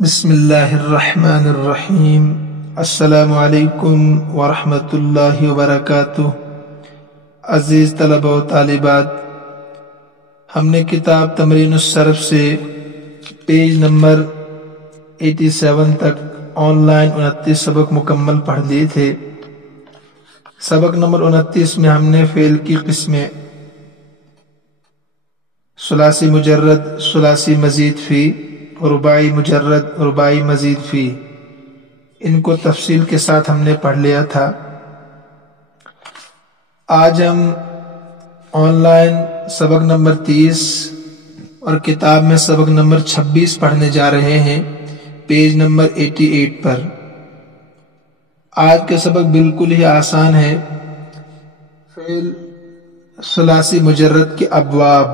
بسم اللہ الرحمن الرحیم۔ السلام علیکم ورحمۃ اللہ وبرکاتہ۔ عزیز طلبہ و طالبات، ہم نے کتاب تمرین الصرف سے پیج نمبر 87 تک آن لائن 29 سبق مکمل پڑھ لیے تھے۔ سبق نمبر 29 میں ہم نے فعل کی قسمیں ثلاثی مجرد، ثلاثی مزید فی، رباعی مجرد، رباعی مزید فی، ان کو تفصیل کے ساتھ ہم نے پڑھ لیا تھا۔ آج ہم آن لائن سبق نمبر 30 اور کتاب میں سبق نمبر 26 پڑھنے جا رہے ہیں، پیج نمبر 88 پر۔ آج کا سبق بالکل ہی آسان ہے۔ فعل ثلاثی مجرد کے ابواب،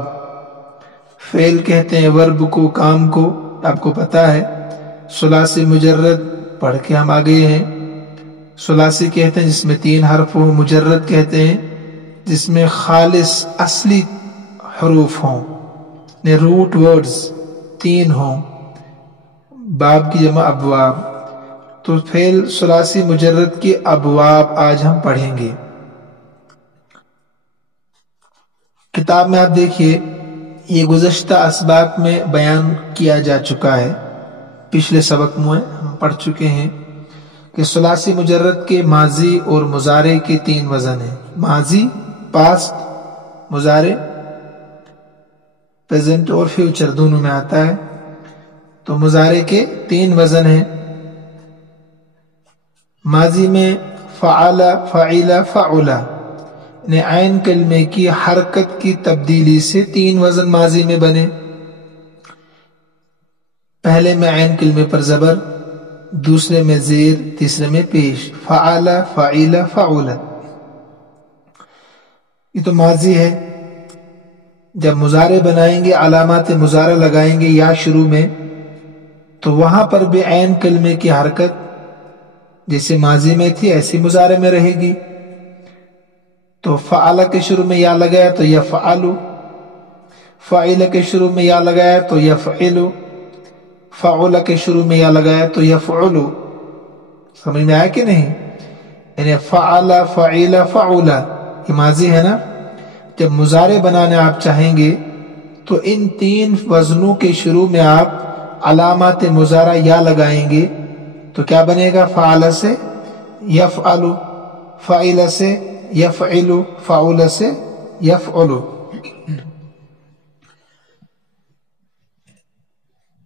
فعل کہتے ہیں ورب کو، کام کو، آپ کو پتا ہے۔ ثلاثی مجرد پڑھ کے ہم آگے ہیں۔ ثلاثی کہتے ہیں جس میں 3 حرف ہوں، مجرد کہتے ہیں جس میں خالص اصلی حروف ہوں، روٹ ورڈز 3 ہوں۔ باب کی جمع ابواب، تو فعل ثلاثی مجرد کے ابواب آج ہم پڑھیں گے۔ کتاب میں آپ دیکھیے، یہ گزشتہ اسباق میں بیان کیا جا چکا ہے، پچھلے سبق میں ہم پڑھ چکے ہیں کہ ثلاثی مجرد کے ماضی اور مضارع کے 3 وزن ہیں۔ ماضی، پاسٹ، مضارع، پریزنٹ اور فیوچر دونوں میں آتا ہے۔ تو مضارع کے 3 وزن ہیں۔ ماضی میں فعل، فعل، فعل، عین کلمے کی حرکت کی تبدیلی سے 3 وزن ماضی میں بنے۔ پہلے میں عین کلمے پر زبر، دوسرے میں زیر، تیسرے میں پیش۔ فعل، فعل، فعل، یہ تو ماضی ہے۔ جب مضارع بنائیں گے، علامات مضارع لگائیں گے یا شروع میں، تو وہاں پر بھی عین کلمے کی حرکت جیسے ماضی میں تھی ایسی مضارع میں رہے گی۔ تو فعل کے شروع میں یا لگایا تو یفعل، فعل کے شروع میں یا لگایا تو یفعل، فعل کے شروع میں یا لگایا تو یفعل۔ سمجھ میں آیا کہ نہیں؟ یعنی فعل، فعل، فعل، یہ ماضی ہے نا۔ جب مضارع بنانے آپ چاہیں گے تو ان 3 وزنوں کے شروع میں آپ علامات مضارع یا لگائیں گے تو کیا بنے گا؟ فعل سے یفعل، فعل سے یفعل، فعل سے یفعل۔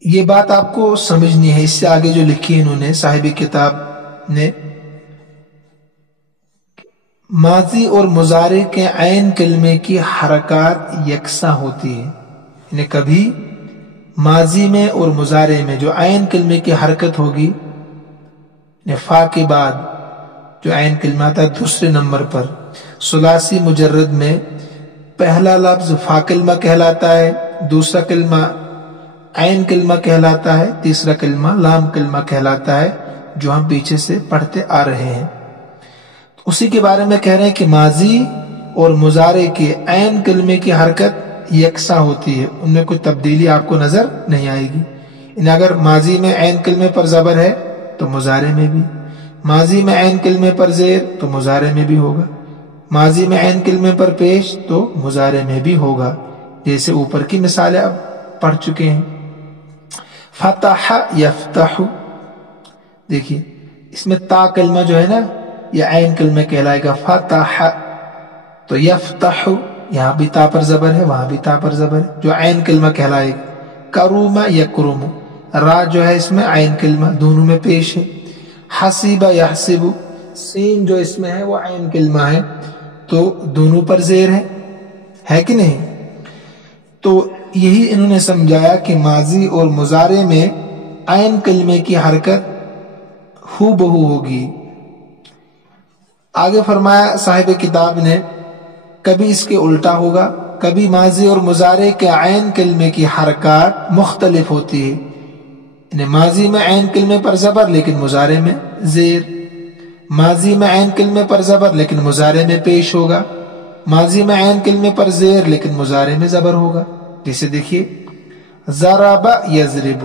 یہ بات آپ کو سمجھنی ہے۔ اس سے آگے جو لکھی انہوں نے، صاحب کتاب نے، ماضی اور مضارع کے عین کلمے کی حرکات یکساں ہوتی ہے۔ یعنی کبھی ماضی میں اور مضارع میں جو عین کلمے کی حرکت ہوگی، فا کے بعد جو عین کلمہ آتا ہے دوسرے نمبر پر، ثلاثی مجرد میں پہلا لفظ فا کلمہ کہلاتا ہے، دوسرا کلمہ عین کلمہ کہلاتا ہے، تیسرا کلمہ لام کلمہ کہلاتا ہے، جو ہم پیچھے سے پڑھتے آ رہے ہیں۔ اسی کے بارے میں کہہ رہے ہیں کہ ماضی اور مضارع کے عین کلمے کی حرکت یکساں ہوتی ہے، ان میں کوئی تبدیلی آپ کو نظر نہیں آئے گی۔ یعنی اگر ماضی میں عین کلمے پر زبر ہے تو مضارع میں بھی، ماضی میں عین کلمے پر زیر تو مضارع میں بھی ہوگا، ماضی میں عین کلمے پر پیش تو مضارع میں بھی ہوگا، جیسے اوپر کی مثالیں اب پڑھ چکے ہیں۔ فتح، یفتح، دیکھیے اس میں تا کلمہ جو ہے نا یہ عین کلمہ کہلائے گا۔ فتح تو یفتح، یہاں بھی تا پر زبر ہے، وہاں بھی تا پر زبر ہے، جو عین کلمہ کہلائے گا۔ کروم، یکرم، را جو ہے اس میں عین کلمہ، دونوں میں پیش ہے۔ حسیب، یحسب، سین جو اس میں ہے وہ عین کلمہ ہے، تو دونوں پر زیر ہے کہ نہیں؟ تو یہی انہوں نے سمجھایا کہ ماضی اور مضارع میں عین کلمے کی حرکت ہو بہو ہوگی۔ آگے فرمایا صاحب کتاب نے، کبھی اس کے الٹا ہوگا، کبھی ماضی اور مضارع کے عین کلمے کی حرکات مختلف ہوتی ہے۔ یعنی ماضی میں عین کلمے پر زبر لیکن مضارع میں زیر، ماضی میں عین کلمے پر زبر لیکن مضارع میں پیش ہوگا، ماضی میں عین کلمے پر زیر لیکن مضارع میں زبر ہوگا۔ جیسے دیکھیے ضرب، یضرب،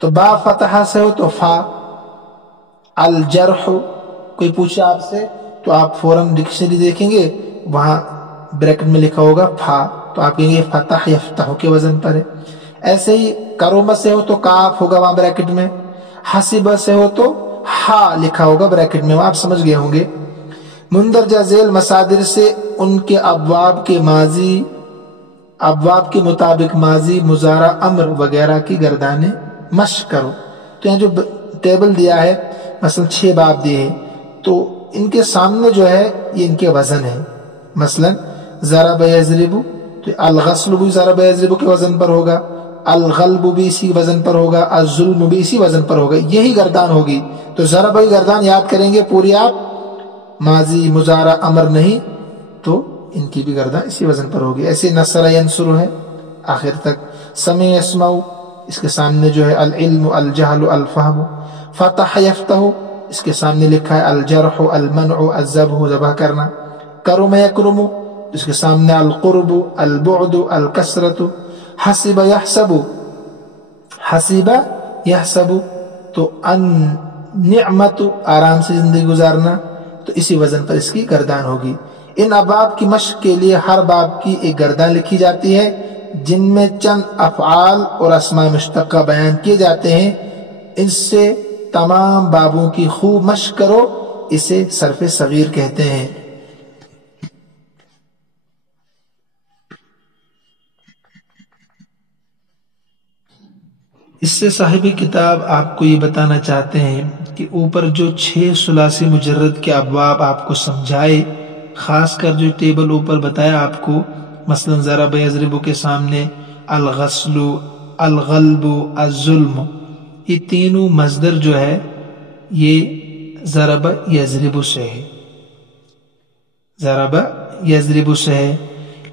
تو با فتحہ سے ہو تو فا، الجرح کوئی پوچھے آپ سے تو آپ فوراً ڈکشنری دیکھیں گے وہاں بریکٹ میں لکھا ہوگا فا، تو آپ کہیں گے فتح یفتح کے وزن پر ہے۔ ایسے ہی کروم سے ہو تو کاف ہوگا وہاں بریکٹ میں، حسب سے ہو تو ہا لکھا ہوگا بریکٹ میں، آپ سمجھ گئے ہوں گے۔ مندرجہ ذیل مصادر سے ان کے ابواب کے مطابق ماضی، مضارع، امر وغیرہ کی گردانیں مشق کرو۔ تو یہاں جو ٹیبل دیا ہے مثلا 6 باب دیے ہیں، تو ان کے سامنے جو ہے یہ ان کے وزن ہے۔ مثلا ضرب یضرب، تو الغسل بھی ضرب یضرب کے وزن پر ہوگا، الغلب بھی اسی وزن پر ہوگا، الظلم بھی اسی وزن پر ہوگا، یہی گردان ہوگی۔ تو ضرب کی گردان یاد کریں گے پوری آپ، ماضی، مضارع، امر نہیں، تو ان کی بھی گردان اسی وزن پر ہوگی۔ ایسے نصر ینصر ہے آخر تک۔ سمع یسمع، اس کے سامنے جو ہے العلم، الجہل، الفہم۔ فتح یفتح، اس کے سامنے لکھا ہے الجرح، المنع، الذبح، ذبح کرنا۔ کرم یکرم، اس کے سامنے القرب، البعد، الکثرت۔ حسب یحسب، حسب یحسب، تو النعمت، آرام سے زندگی گزارنا، تو اسی وزن پر اس کی گردان ہوگی۔ ان ابواب کی مشق کے لیے ہر باب کی ایک گردان لکھی جاتی ہے جن میں چند افعال اور اسماء مشتقہ بیان کیے جاتے ہیں۔ اس سے تمام بابوں کی خوب مشق کرو، اسے صرف صغیر کہتے ہیں۔ اس سے صاحب کتاب آپ کو یہ بتانا چاہتے ہیں کہ اوپر جو 6 ثلاثی مجرد کے ابواب آپ کو سمجھائے، خاص کر جو ٹیبل اوپر بتایا آپ کو، مثلا ضرب یضرب کے سامنے الغسل، الغلب، الظلم، یہ تینوں مصدر جو ہے یہ ضرب یضرب سے ہے، ضرب یضرب سے ہے۔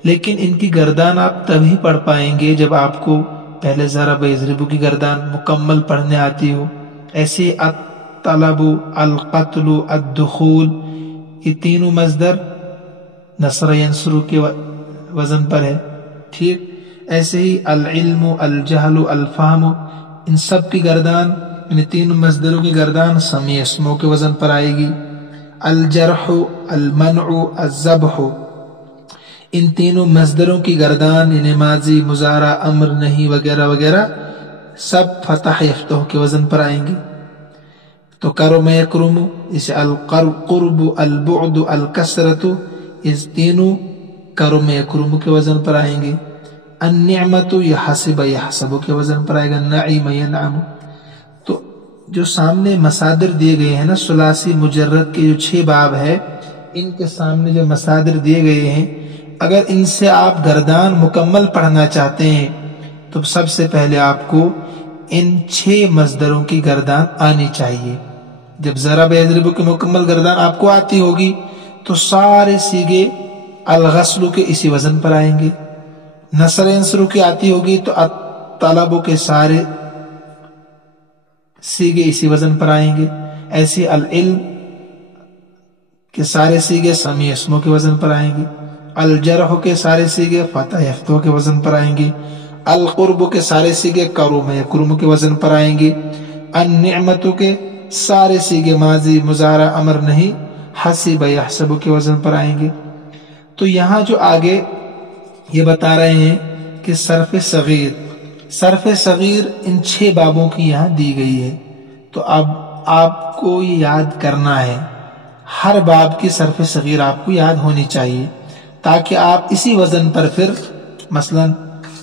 لیکن ان کی گردان آپ تبھی پڑھ پائیں گے جب آپ کو پہلے ضرب یضرب کی گردان مکمل پڑھنے آتی ہو۔ ایسے الطلب، القتل، الدخول، یہ تینوں مصدر نصر ینصر کے وزن پر ہے، ٹھیک۔ ایسے ہی العلم، الجہل، الفہم، ان سب کی گردان، ان تینوں مصدروں کی گردان سمع یسمع کے وزن پر آئے گی۔ الجرح، المنع، الذبح، ان تینوں مصدروں کی گردان، انہیں ماضی، مضارع، امر، نہیں وغیرہ وغیرہ سب فتح یفتح کے وزن پر آئیں گے۔ تو کرم یکرم، اسے القرب، البعد، الکثرت، اس تینوں کرم یکرم کے وزن پر آئیں گے۔ النعمت، یہ حسب یحسب کے وزن پر آئے گا، نعیم ینعم۔ تو جو سامنے مصادر دیے گئے ہیں نا ثلاثی مجرد کے جو 6 باب ہے، ان کے سامنے جو مصادر دیے گئے ہیں، اگر ان سے آپ گردان مکمل پڑھنا چاہتے ہیں تو سب سے پہلے آپ کو ان 6 مصدروں کی گردان آنی چاہیے۔ جب ضرب یضرب کی مکمل گردان آپ کو آتی ہوگی تو سارے سیغے الغسل کے اسی وزن پر آئیں گے۔ نصر ینصر کی آتی ہوگی تو الطلب کے سارے سیغے اسی وزن پر آئیں گے۔ ایسے العلم کے سارے سیغے سمع یسمع کے وزن پر آئیں گے۔ الجرح کے سارے سیغے فتح یفتح کے وزن پر آئیں گے۔ القرب کے سارے سیغے کرم یکرم کے وزن پر آئیں گے۔ النعمت کے سارے سیغے ماضی، مضارع، امر، نہیں، حسب یحسب کے وزن پر آئیں گے۔ تو یہاں جو آگے یہ بتا رہے ہیں کہ صرف صغیر ان 6 بابوں کی یہاں دی گئی ہے۔ تو اب آپ کو یہ یاد کرنا ہے، ہر باب کی صرف صغیر آپ کو یاد ہونی چاہیے، تاکہ آپ اسی وزن پر پھر مثلا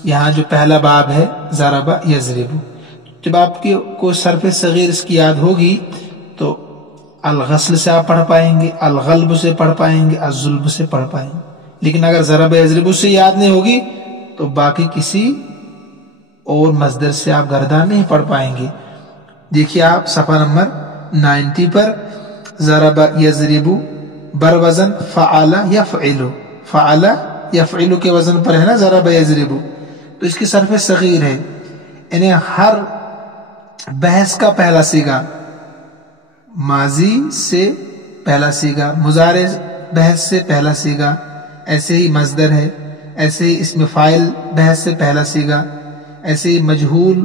یہاں جو پہلا باب ہے ضرب یضرب، جب آپ کو صرف صغیر اس کی یاد ہوگی تو الغسل سے آپ پڑھ پائیں گے، الغلب سے پڑھ پائیں گے، الظلم سے پڑھ پائیں گے۔ لیکن اگر ضرب یضرب سے یاد نہیں ہوگی تو باقی کسی اور مصدر سے آپ گردان نہیں پڑھ پائیں گے۔ دیکھیے آپ صفحہ نمبر 90 پر ضرب یضرب بر وزن فعل یفعل، فعل یفعل کے وزن پر ہے نا ضرب یضرب، تو اس کی صرف صغیر ہے، انہیں ہر بحث کا پہلا صیغہ، ماضی سے پہلا صیغہ، مضارع بحث سے پہلا صیغہ، ایسے ہی مصدر ہے، ایسے ہی اسم فاعل بحث سے پہلا صیغہ، ایسے ہی مجہول